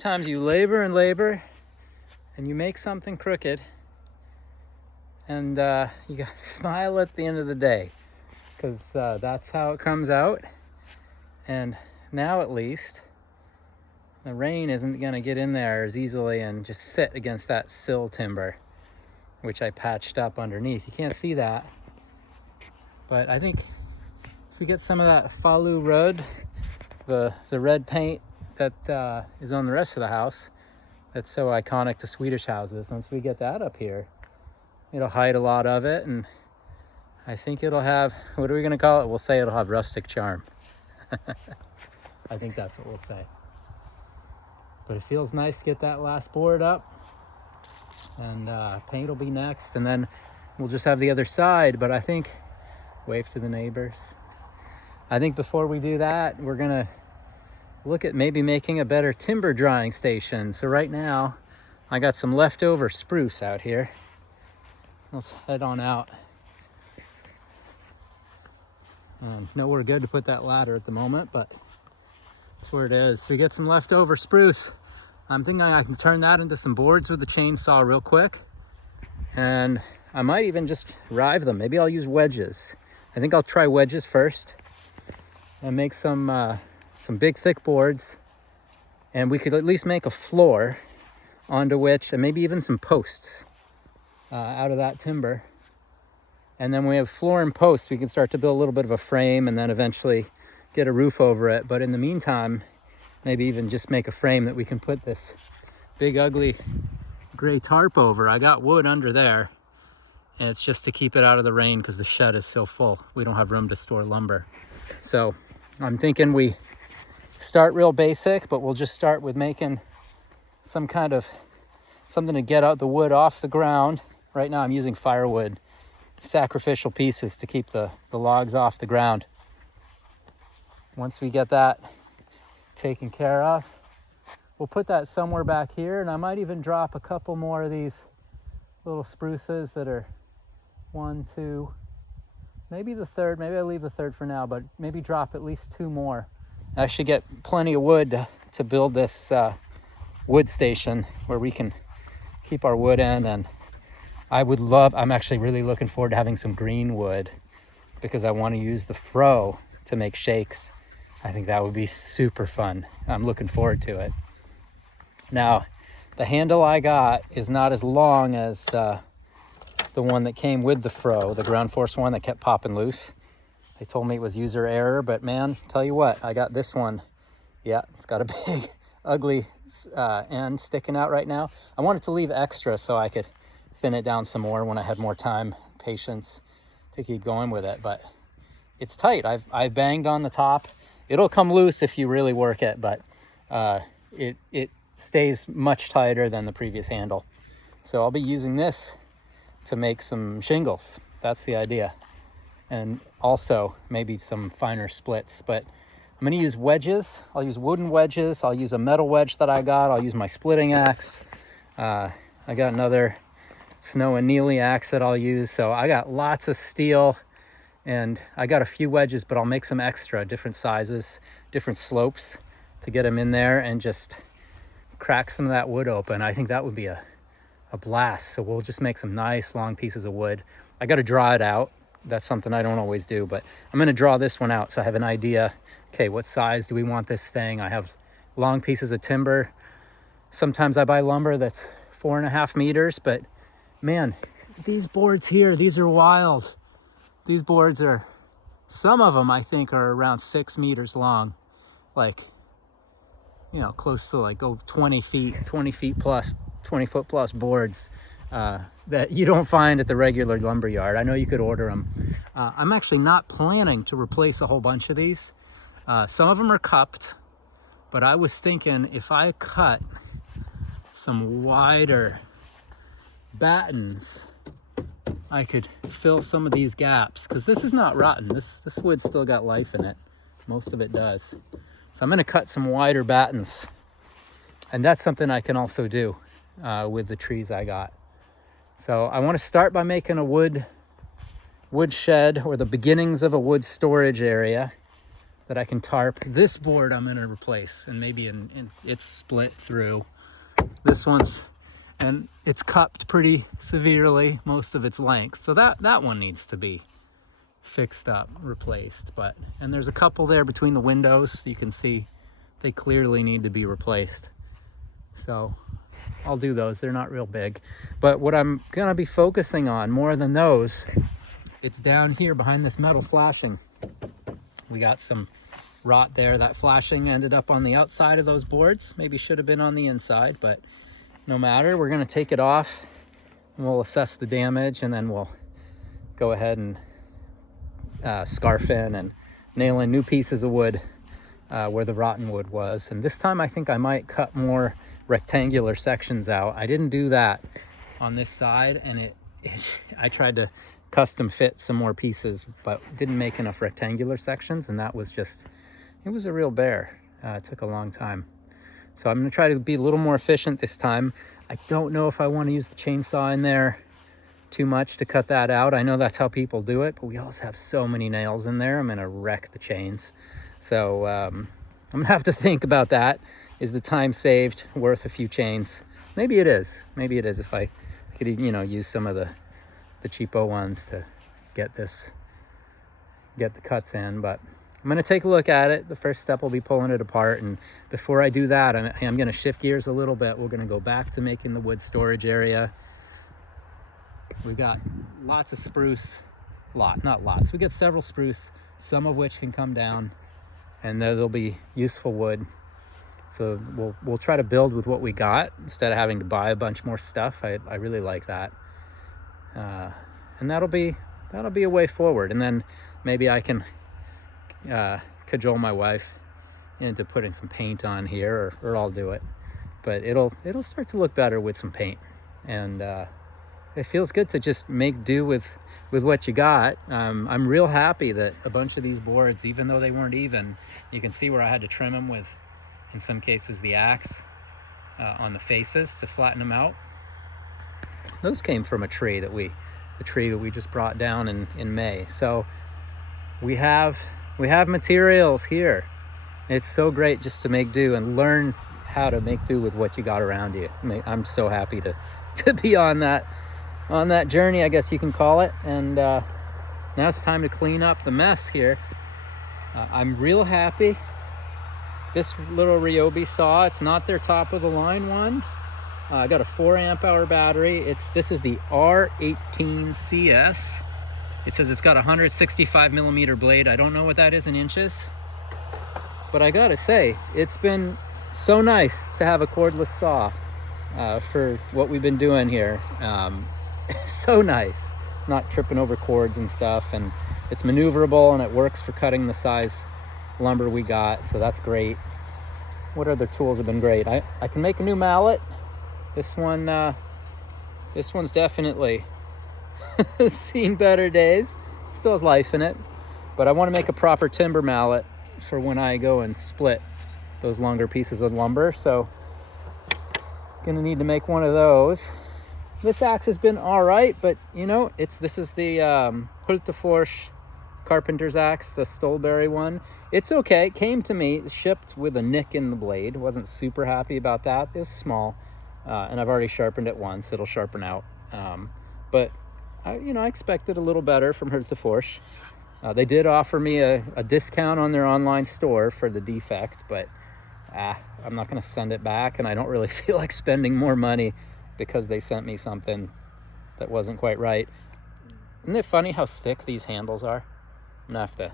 Sometimes you labor and labor and you make something crooked, and you gotta smile at the end of the day, because that's how it comes out. And now at least the rain isn't gonna get in there as easily and just sit against that sill timber, which I patched up underneath. You can't see that, but I think if we get some of that Falu Rud, the red paint that is on the rest of the house, that's so iconic to Swedish houses, once we get that up here, it'll hide a lot of it, and I think it'll have, what are we gonna call it? We'll say it'll have rustic charm. I think that's what we'll say. But it feels nice to get that last board up, and paint will be next, and then we'll just have the other side. But I think, wave to the neighbors. I think before we do that, we're gonna look at maybe making a better timber drying station. So right now, I got some leftover spruce out here. Let's head on out. Nowhere good to put that ladder at the moment, but that's where it is. So we get some leftover spruce. I'm thinking I can turn that into some boards with the chainsaw real quick. And I might even just rive them. Maybe I'll use wedges. I think I'll try wedges first and make some big thick boards. And we could at least make a floor onto which, and maybe even some posts out of that timber. And then when we have floor and posts, we can start to build a little bit of a frame and then eventually get a roof over it. But in the meantime, maybe even just make a frame that we can put this big ugly gray tarp over. I got wood under there, and it's just to keep it out of the rain because the shed is so full. We don't have room to store lumber. So I'm thinking we start real basic, but we'll just start with making some kind of something to get out the wood off the ground. Right now I'm using firewood, sacrificial pieces to keep the logs off the ground. Once we get that taken care of, we'll put that somewhere back here, and I might even drop a couple more of these little spruces that are 1, 2, maybe the third. Maybe I leave the third for now, but maybe drop at least 2 more. I should get plenty of wood to build this wood station where we can keep our wood in. And I'm actually really looking forward to having some green wood, because I want to use the fro to make shakes. I think that would be super fun. I'm looking forward to it. Now, the handle I got is not as long as the one that came with the fro, the ground force one that kept popping loose. They told me it was user error, but man, tell you what, I got this one. Yeah, it's got a big, ugly end sticking out right now. I wanted to leave extra so I could thin it down some more when I had more time, patience to keep going with it. But it's tight. I've banged on the top. It'll come loose if you really work it, but it stays much tighter than the previous handle. So I'll be using this to make some shingles. That's the idea. And also maybe some finer splits. But I'm going to use wedges. I'll use wooden wedges. I'll use a metal wedge that I got. I'll use my splitting axe. I got another Snow and Neely axe that I'll use. So I got lots of steel, and I got a few wedges, but I'll make some extra, different sizes, different slopes to get them in there and just crack some of that wood open. I think that would be a blast. So we'll just make some nice long pieces of wood. I got to draw it out. That's something I don't always do, but I'm going to draw this one out so I have an idea. Okay, what size do we want this thing? I have long pieces of timber. Sometimes I buy lumber that's 4.5 meters, but man, these boards here, these are wild. These boards are, some of them I think are around 6 meters long, like, you know, close to like 20 feet plus, 20 foot plus boards that you don't find at the regular lumber yard. I know you could order them. I'm actually not planning to replace a whole bunch of these. Some of them are cupped, but I was thinking if I cut some wider battens, I could fill some of these gaps, because this is not rotten. This wood's still got life in it. Most of it does. So I'm going to cut some wider battens, and that's something I can also do with the trees I got. So I want to start by making a wood shed, or the beginnings of a wood storage area. that I can tarp. This board I'm gonna replace, and maybe it's split through. This one's, and it's cupped pretty severely, most of its length. So that one needs to be fixed up, replaced. And there's a couple there between the windows. You can see they clearly need to be replaced. So I'll do those. They're not real big. But what I'm gonna be focusing on more than those, it's down here behind this metal flashing. We got some rot there. That flashing ended up on the outside of those boards. Maybe should have been on the inside, but no matter. We're gonna take it off and we'll assess the damage, and then we'll go ahead and scarf in and nail in new pieces of wood where the rotten wood was. And this time I think I might cut more rectangular sections out. I didn't do that on this side, and I tried to custom fit some more pieces, but didn't make enough rectangular sections, and that was just, it was a real bear. It took a long time. So I'm gonna try to be a little more efficient this time. I don't know if I want to use the chainsaw in there too much to cut that out. I know that's how people do it, but we also have so many nails in there. I'm gonna wreck the chains. So I'm gonna have to think about that. Is the time saved worth a few chains? Maybe it is. Maybe it is if I could, you know, use some of the cheapo ones to get the cuts in. But I'm gonna take a look at it. The first step will be pulling it apart. And before I do that, I'm gonna shift gears a little bit. We're gonna go back to making the wood storage area. We got lots of spruce, not lots. We got several spruce, some of which can come down, and there'll be useful wood. So we'll try to build with what we got instead of having to buy a bunch more stuff. I really like that, and that'll be a way forward. And then maybe I can cajole my wife into putting some paint on here, or I'll do it. But it'll start to look better with some paint, and it feels good to just make do with what you got. I'm real happy that a bunch of these boards, even though they weren't even, you can see where I had to trim them with, in some cases, the axe on the faces to flatten them out. Those came from the tree that we just brought down in May. So we have materials here. It's so great just to make do and learn how to make do with what you got around you. I'm so happy to be on that journey, I guess you can call it. And now it's time to clean up the mess here. I'm real happy. This little Ryobi saw, it's not their top of the line one. I got a 4 amp hour battery. This is the R18CS. It says it's got a 165 millimeter blade. I don't know what that is in inches, but I gotta say, it's been so nice to have a cordless saw for what we've been doing here. So nice, not tripping over cords and stuff, and it's maneuverable and it works for cutting the size lumber we got, so that's great. What other tools have been great? I can make a new mallet. This one's definitely seen better days. Still has life in it, but I want to make a proper timber mallet for when I go and split those longer pieces of lumber, so gonna need to make one of those. This axe has been all right, but you know, this is the Hultafors carpenter's axe, the Stolberry one. It's okay. It came to me shipped with a nick in the blade. Wasn't super happy about that. It was small, and I've already sharpened it once. It'll sharpen out, but I expected a little better from Hultafors. They did offer me a discount on their online store for the defect, but I'm not going to send it back, and I don't really feel like spending more money because they sent me something that wasn't quite right. Isn't it funny how thick these handles are? I'm gonna have to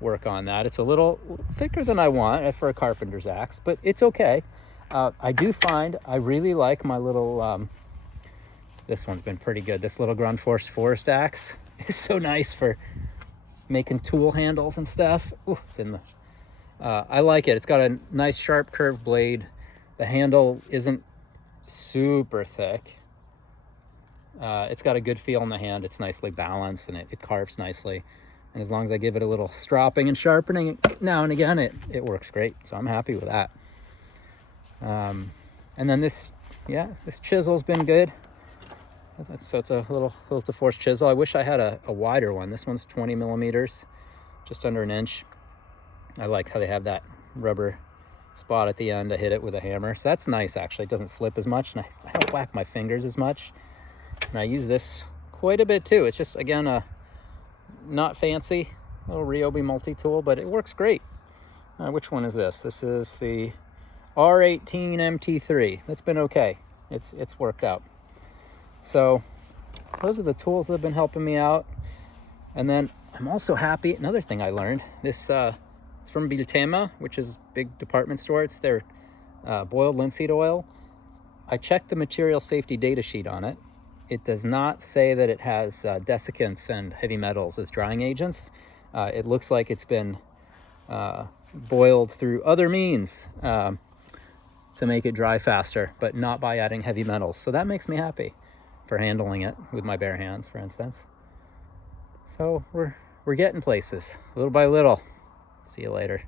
work on that. It's a little thicker than I want for a carpenter's axe, but it's okay. I do find I really like my little, this one's been pretty good. This little Grundfos forest axe is so nice for making tool handles and stuff. Ooh, it's in the, I like it. It's got a nice sharp curved blade. The handle isn't super thick. It's got a good feel in the hand. It's nicely balanced and it carves nicely. And as long as I give it a little stropping and sharpening now and again, it works great. So I'm happy with that. And then this chisel's been good. So it's a little Hultafors chisel. I wish I had a wider one. This one's 20 millimeters, just under an inch. I like how they have that rubber spot at the end to hit it with a hammer. So that's nice, actually. It doesn't slip as much, and I don't whack my fingers as much. And I use this quite a bit too. It's just, again, a not fancy little Ryobi multi-tool, but it works great. Which one is this? This is the R18 MT3. That's been okay. It's worked out. So those are the tools that have been helping me out. And then I'm also happy, another thing I learned, this it's from Biltema, which is a big department store. It's their boiled linseed oil. I checked the material safety data sheet on it. It does not say that it has desiccants and heavy metals as drying agents. It looks like it's been boiled through other means to make it dry faster, but not by adding heavy metals. So that makes me happy for handling it with my bare hands, for instance. So we're getting places little by little. See you later.